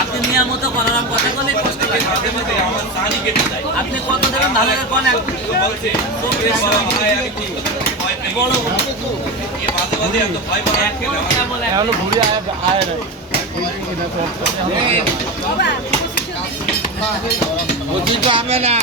আপনি নিয়মিত করার কথা বলে আপনি কত দেবেন ভালো ঘুরে আয় না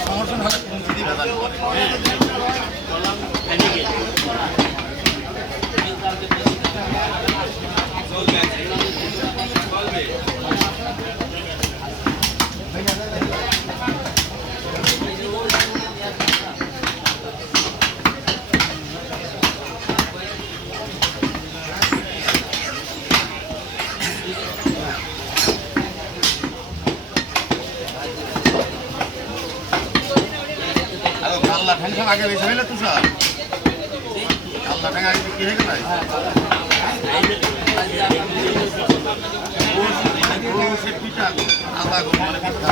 সমর্থন হলে আগে বেশি হইলে তো স্যার আল্লাহ টাকা আগে বিক্রি হয়ে গেল পিঠা আল্লাহ মানে পিঠা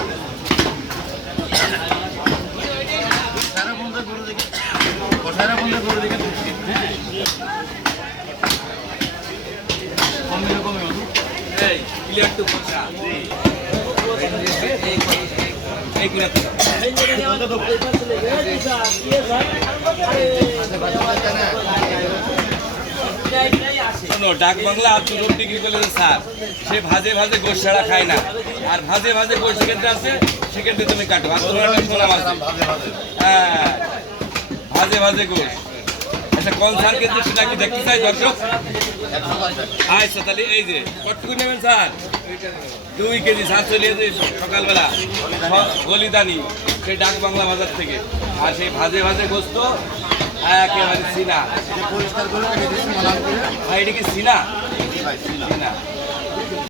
সারা বন্ধ করে দেখে সারা বন্ধ করে দেখে কমে কমে এই ক্লিয়ার তো পয়সা ডাক বাংলা আব্দুল ডিগ্রি কলেজের স্যার সে ভাজে ভাজে গোশ ছাড়া খায় না আর ভাজে ভাজে গোশ সেক্ষেত্রে আছে সেক্ষেত্রে তুমি কাটো হ্যাঁ ভাজে ভাজে গোশ আচ্ছা কোন স্যার কিন্তু সেটা কি দেখতে চাই দর্শক আচ্ছা তাহলে এই যে কতটুকু নেবেন স্যার 2 কেজি স্যার চলে সকালবেলা গলিদানি সেই ডাক বাংলা বাজার থেকে আর সেই ভাজে ভাজে গোস্ত একেবারে সিনা পরিষ্কার করে এটা কি সিনা সিনা